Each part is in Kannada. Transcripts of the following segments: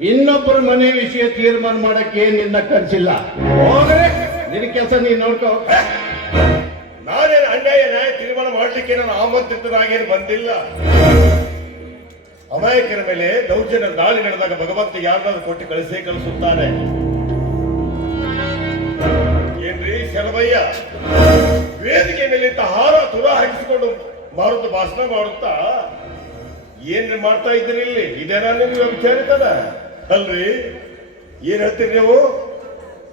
ಇನ್ನೊಬ್ಬರ ಮನೆ ವಿಷಯ ತೀರ್ಮಾನ ಮಾಡಕ್ಕೆ ನಿನ್ನ ಕನ್ಸಿಲ್ಲ. ಹೋಗ್ರೆ ನಿನ್ನ ಕೆಲಸ ನೀನ್ ನೋಡ್ಕೋ. ನಾನೇನು ಅನ್ಯಾಯ ನ್ಯಾಯ ತೀರ್ಮಾನ ಮಾಡ್ಲಿಕ್ಕೆ ನಾನು ಆಮಂತ್ರಿತನಾಗೇನು ಬಂದಿಲ್ಲ. ಅಮಾಯಕರ ಮೇಲೆ ದೌರ್ಜನ್ಯ ದಾಳಿ ನಡೆದಾಗ ಭಗವಂತ ಯಾರನ್ನಾದ್ರೂ ಕೊಟ್ಟು ಕಳಿಸುತ್ತಾನೆ. ಏನ್ರಿ ಶರಭಯ್ಯ, ವೇದಿಕೆ ಮೇಲೆ ಹಾರ ತುರ ಹಾಕಿಸಿಕೊಂಡು ಮಾರುತ್ತ ಭಾಷಣ ಮಾಡುತ್ತಾ ಏನ್ ಮಾಡ್ತಾ ಇದ್ದೀರಿ ಇಲ್ಲಿ? ಇದೇನಾ ನಿಮ್ಗೆ ವಿಚಾರಿತದ ಅಲ್ರಿ? ಏನ್ ಹೇಳ್ತೀರಿ ನೀವು?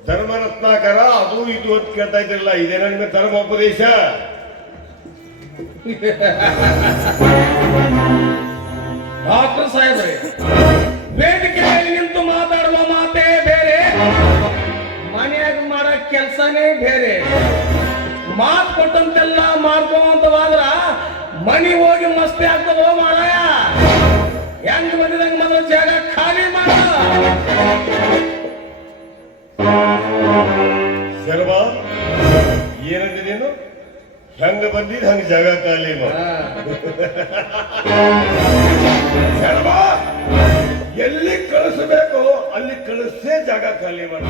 ಧರ್ಮ ರತ್ನಾಕರ ಅದು ಇದು ಅಂತ ಕೇಳ್ತಾ ಇದ್ದಿರಲ್ಲ, ಇದೇನಾ ನಿಮ್ಗೆ ಧರ್ಮೋಪದೇಶ? ಡಾಕ್ಟರ್ ಸಾಹೇಬ್ರೆ, ವೇದಿಕೆ ಮೇಲೆ ನಿಂತು ಮಾತಾಡುವ ಮಾತೇ ಬೇರೆ, ಮನೆಯಾಗ ಮಾಡೋ ಕೆಲಸನೇ ಬೇರೆ. ಮಾತು ಕೊಟ್ಟಂತೆಲ್ಲ ಮಾಡ್ಕೊಂತವಾದ್ರ ಮನಿ ಹೋಗಿ ಮಸ್ತಿ ಆಗ್ತದೋ ಮಾಡಯ. ಹೆಂಗ್ ಬಂದಿದಂಗ ಮೊದಲು ಜಾಗ ಖಾಲಿ ಮಾಡ. ಶರ್ಮ, ಏನಂದ ನೀನು? ಹೆಂಗ ಬಂದಿದ್ ಹಂಗ ಜಾಗ ಖಾಲಿ ಮಾಡ. ಶರ್ಮ, ಎಲ್ಲಿ ಕಳಿಸಬೇಕು ಅಲ್ಲಿ ಕಳಿಸೇ ಜಾಗ ಖಾಲಿ ಮಾಡ.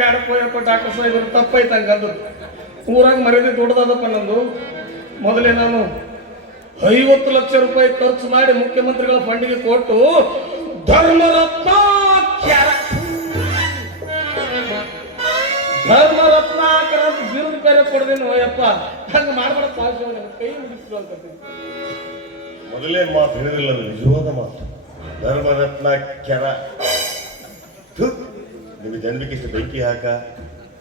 ಯಾರಪ್ಪ ಡಾಕ್ಟರ್ ಸಾಹೇಬ್ ತಪ್ಪೈತಂಗದು. ಊರಾಗ ಮರ್ಯಾದೆ ದೊಡ್ಡದಪ್ಪ ನಂದು. ಮೊದಲೇ ನಾನು 50 ಲಕ್ಷ ರೂಪಾಯಿ ಖರ್ಚು ಮಾಡಿ ಮುಖ್ಯಮಂತ್ರಿಗಳ ಫಂಡಿಗೆ ಕೊಟ್ಟು ಧರ್ಮರತ್ನಾಕರ ಬಿರುದು ಬೇರೆ ಕೊಡ್ದೇನು ಯಪ್ಪ. ಹಂಗ ಮಾಡ್ಬೇಡ ಪಾಸ್, ಕೈ ಮುಗಿಸ್ತು ಅಂತ. ಮೊದಲೇ ಮಾತು ಹೇಳಿರಲಿಲ್ಲ, ನಿಜವಾದ ಮಾತು. ಧರ್ಮರತ್ನಾಕರ ನಿಮಗೆ ಜನ್ಮಕ್ಕಿಷ್ಟು ಬೆಂಕಿ ಹಾಕ,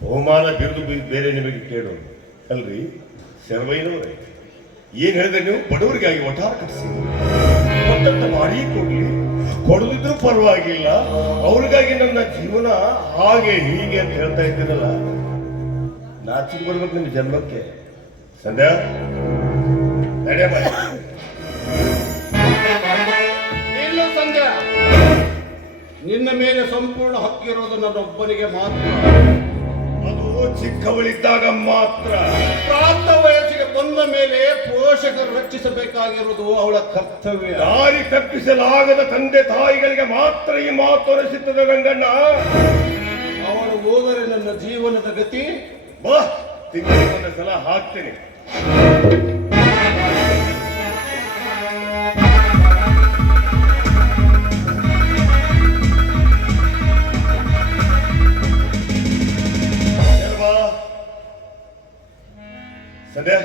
ಬಹುಮಾನ ಬಿರುದು ಬೇರೆ ನಿಮಗೆ ಕೇಳು ಅಲ್ರಿ ಶರ್ಮಯ್ಯನವರೇ. ಏನ್ ಹೇಳಿದ್ರೆ ನೀವು ಬಡವರಿಗಾಗಿ ಒಟ್ಟಾರ ಕಟ್ಟಿಸಿ ಕೊಟ್ಟಂತ ಮಾಡಿ ಕೊಡ್ಲಿ, ಕೊಡದಿದ್ರು ಪರವಾಗಿಲ್ಲ, ಅವ್ರಿಗಾಗಿ ನನ್ನ ಜೀವನ ಹಾಗೆ ಹೀಗೆ ಅಂತ ಹೇಳ್ತಾ ಇದ್ದೀರಲ್ಲ, ನಾಚಿಕೆ ಬರ್ಬೇಕು ನಿಮ್ಮ ಜನ್ಮಕ್ಕೆ. ಸಂಧ್ಯಾ ನಡೆ ಬಾಯ್. ಇಲ್ಲ ಸಂಧ್ಯಾ, ನಿನ್ನ ಮೇಲೆ ಸಂಪೂರ್ಣ ಹಕ್ಕಿರೋದು ನನ್ನೊಬ್ಬನಿಗೆ ಮಾತ್ರ. ಅದು ಚಿಕ್ಕವಳಿದ್ದಾಗ ಮಾತ್ರ. ಪ್ರಾಪ್ತ ವಯಸ್ಸಿಗೆ ಬಂದ ಮೇಲೆ ಪೋಷಕರು ರಕ್ಷಿಸಬೇಕಾಗಿರುವುದು ಅವಳ ಕರ್ತವ್ಯ. ದಾರಿ ತಪ್ಪಿಸಲಾಗದ ತಂದೆ ತಾಯಿಗಳಿಗೆ ಮಾತ್ರ ಈ ಮಾತು ಅನಿಸುತ್ತದೆ ರಂಗಣ್ಣ. ಅವಳು ಹೋದರೆ ನನ್ನ ಜೀವನದ ಗತಿ. ಬಾ, ತಿಂಗಳಿಗೆ ಒಂದು ಸಲ ಹಾಕ್ತೀನಿ. ಸದ್ಯ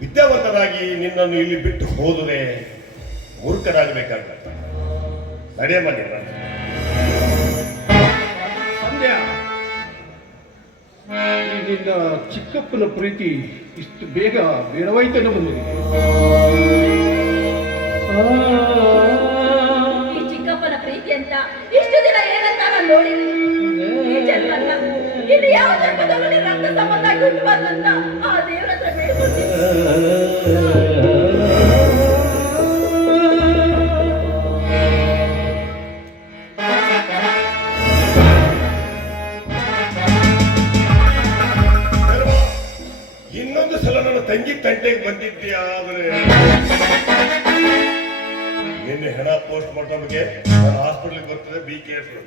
ವಿದ್ಯಾವಂತರಾಗಿ ನಿನ್ನನ್ನು ಇಲ್ಲಿ ಬಿಟ್ಟು ಹೋದರೆ ಮೂರ್ಖರಾಗಬೇಕಾಗುತ್ತೆ. ನಡೆಯ ಮನೆ ಸಂಧ್ಯಾ, ಈ ನಿನ್ನ ಚಿಕ್ಕಪ್ಪನ ಪ್ರೀತಿ ಇಷ್ಟು ಬೇಗ ಬೇಡವಾಯ್ತೇನೆ ಬಂದಿದೆ. ಈ ಚಿಕ್ಕಪ್ಪನ ಪ್ರೀತಿ ಅಂತ ಇಷ್ಟು ದಿನ ಏನಂತ ನಾನು ನೋಡಿದ್ದೀನಿ. ಈ ಜನ್ಮಲ್ಲ, ಇನ್ನು ಯಾವ ಜನ್ಮದಲ್ಲೂ ನಿನ್ನ ರಕ್ತ ಸಂಬಂಧ ಹುಟ್ಟಬಾರ್ದಂತ ಆ ದೇವರ ಹತ್ರ ಬೇಡ್ಕೊಳ್ತೀನಿ. ಇನ್ನೊಂದು ಸಲ ನನ್ನ ತಂಗಿ ತಂಟೆಗೆ ಬಂದಿದ್ದೀಯಾ ಆದ್ರೆ ನಿನ್ನೆ ಹೆಣ ಪೋಸ್ಟ್ ಮಾಡೋ ಬಗ್ಗೆ ನಾನು ಹಾಸ್ಪಿಟಲ್ಗೆ ಬರ್ತದೆ. Be careful.